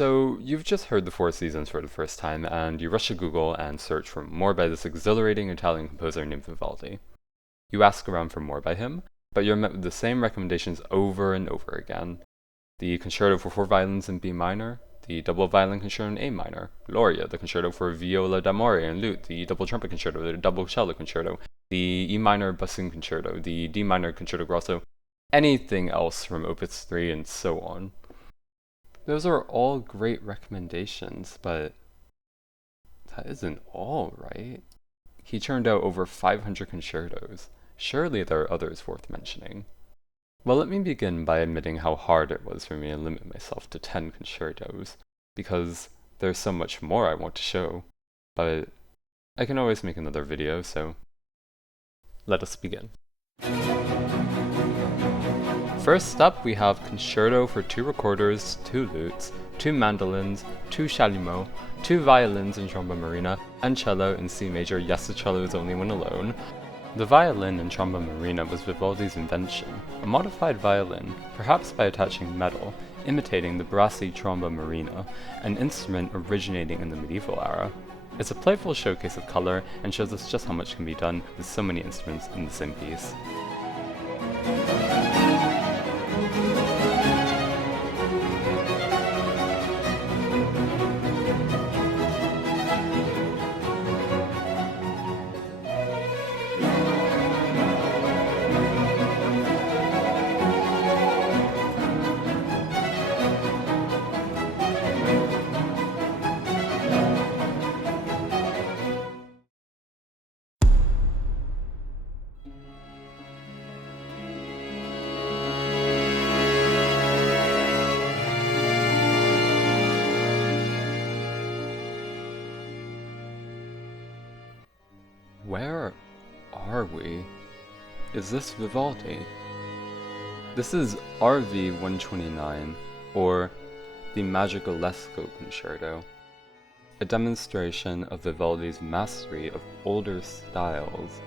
So, you've just heard the Four Seasons for the first time, and you rush to Google and search for more by this exhilarating Italian composer named Vivaldi. You ask around for more by him, but you're met with the same recommendations over and over again. The Concerto for Four Violins in B minor, the Double Violin Concerto in A minor, Gloria, the Concerto for Viola d'Amore and Lute, the Double Trumpet Concerto, the Double Cello Concerto, the E minor Bassoon Concerto, the D minor Concerto Grosso, anything else from Opus 3, and so on. Those are all great recommendations, but that isn't all, right? He churned out over 500 concertos. Surely there are others worth mentioning. Well, let me begin by admitting how hard it was for me to limit myself to 10 concertos, because there's so much more I want to show, but I can always make another video, so let us begin. First up, we have Concerto for 2 recorders, 2 lutes, 2 mandolins, 2 chalumeaux, 2 violins in Tromba Marina, and cello in C major. Yes, the cello is only one alone. The violin in Tromba Marina was Vivaldi's invention, a modified violin, perhaps by attaching metal, imitating the brassy Tromba Marina, an instrument originating in the medieval era. It's a playful showcase of color and shows us just how much can be done with so many instruments in the same piece. Where are we? Is this Vivaldi? This is RV 129, or the Madrigalesco Concerto, a demonstration of Vivaldi's mastery of older styles.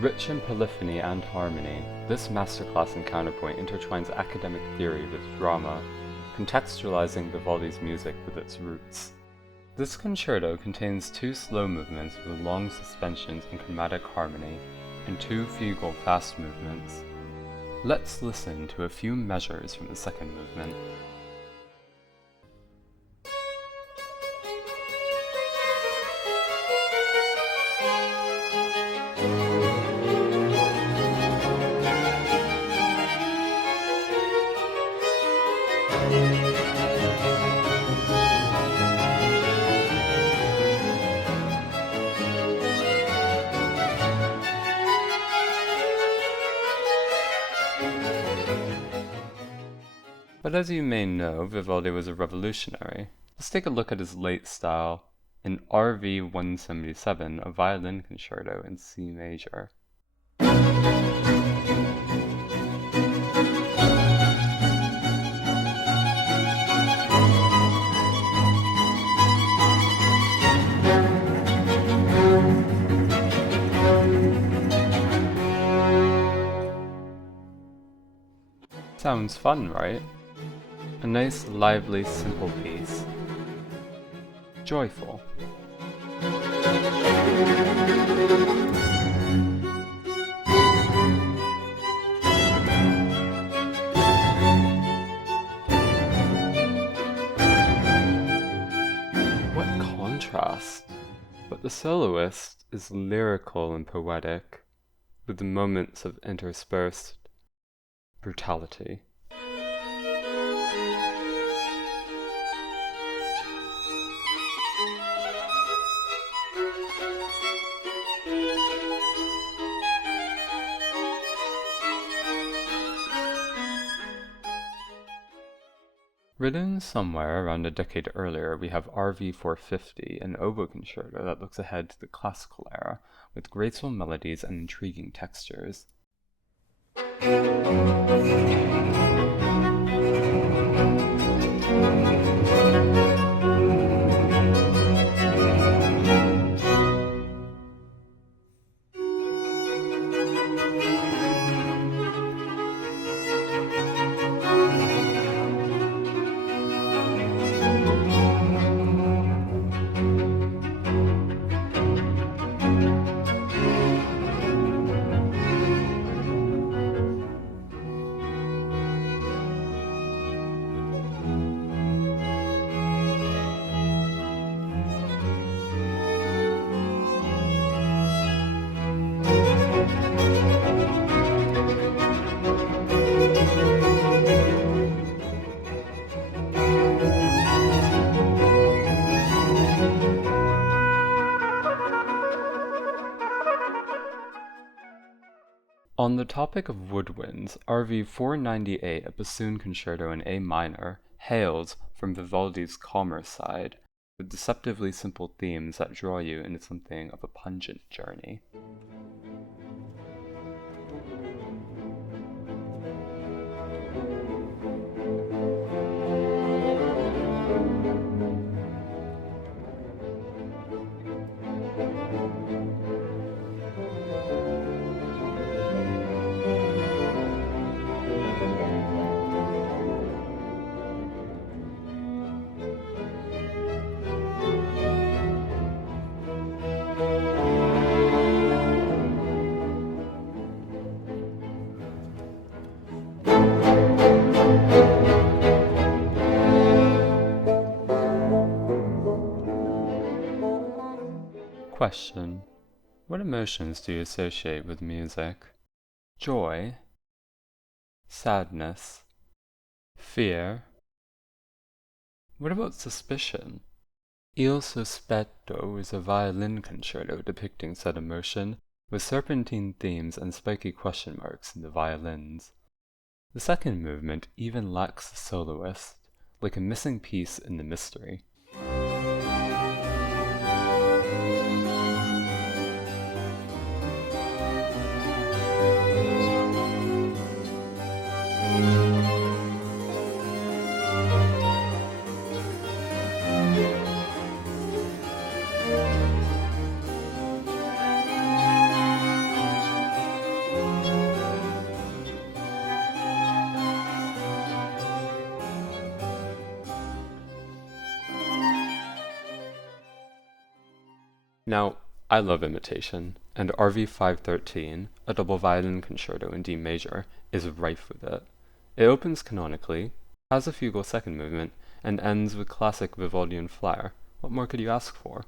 Rich in polyphony and harmony, this masterclass in counterpoint intertwines academic theory with drama, contextualizing Vivaldi's music with its roots. This concerto contains 2 slow movements with long suspensions in chromatic harmony, and 2 fugal fast movements. Let's listen to a few measures from the second movement. But as you may know, Vivaldi was a revolutionary. Let's take a look at his late style in RV 177, a violin concerto in C major. Sounds fun, right? A nice, lively, simple piece. Joyful. What contrast! But the soloist is lyrical and poetic, with the moments of interspersed brutality. Written somewhere around a decade earlier, we have RV 450, an oboe concerto that looks ahead to the classical era, with graceful melodies and intriguing textures. On the topic of woodwinds, RV 498, a bassoon concerto in A minor, hails from Vivaldi's calmer side, with deceptively simple themes that draw you into something of a pungent journey. Question: what emotions do you associate with music? Joy? Sadness? Fear? What about suspicion? Il Sospetto is a violin concerto depicting said emotion, with serpentine themes and spiky question marks in the violins. The second movement even lacks a soloist, like a missing piece in the mystery. Now, I love imitation, and RV 513, a double violin concerto in D major, is rife with it. It opens canonically, has a fugal second movement, and ends with classic Vivaldian flair. What more could you ask for?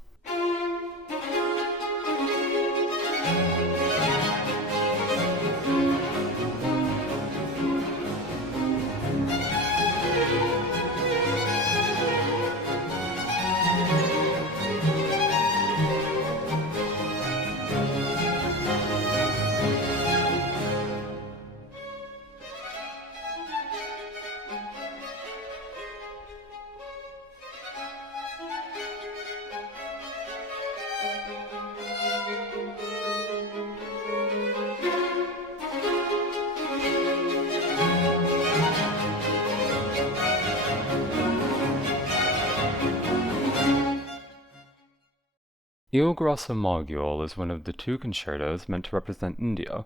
Il Grosso Mogul is one of the two concertos meant to represent India.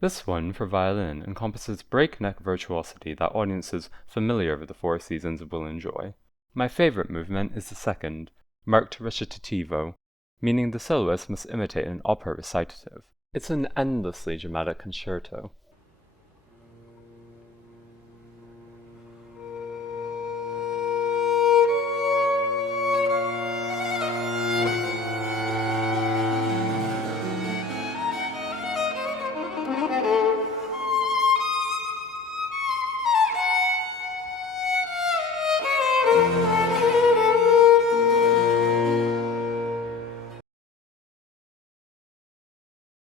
This one, for violin, encompasses breakneck virtuosity that audiences familiar with the four seasons will enjoy. My favorite movement is the second, marked recitativo, meaning the soloist must imitate an opera recitative. It's an endlessly dramatic concerto.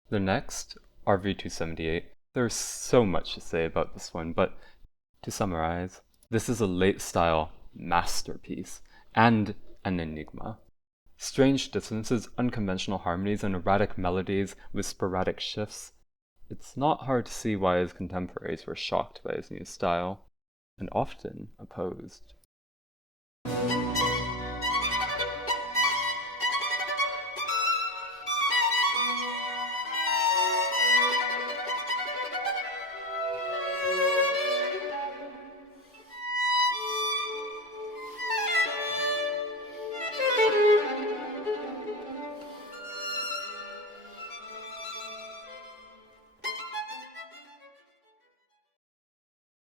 The next, RV278, there's so much to say about this one, but to summarize, this is a late-style masterpiece, and an enigma. Strange dissonances, unconventional harmonies, and erratic melodies with sporadic shifts. It's not hard to see why his contemporaries were shocked by his new style, and often opposed.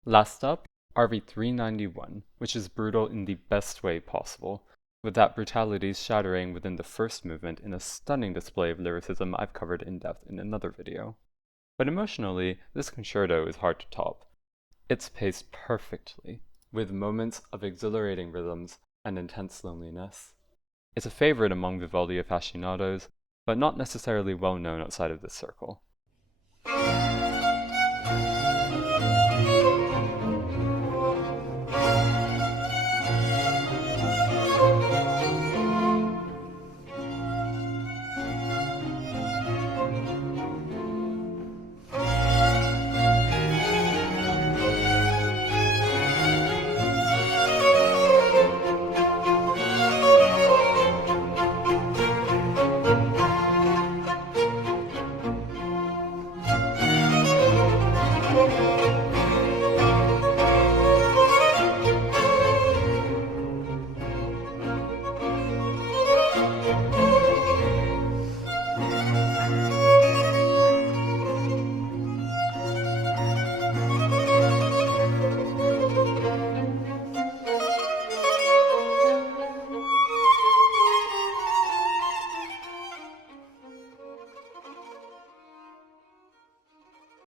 Last up, RV391, which is brutal in the best way possible, with that brutality shattering within the first movement in a stunning display of lyricism I've covered in depth in another video. But emotionally, this concerto is hard to top. It's paced perfectly, with moments of exhilarating rhythms and intense loneliness. It's a favorite among Vivaldi aficionados, but not necessarily well known outside of this circle.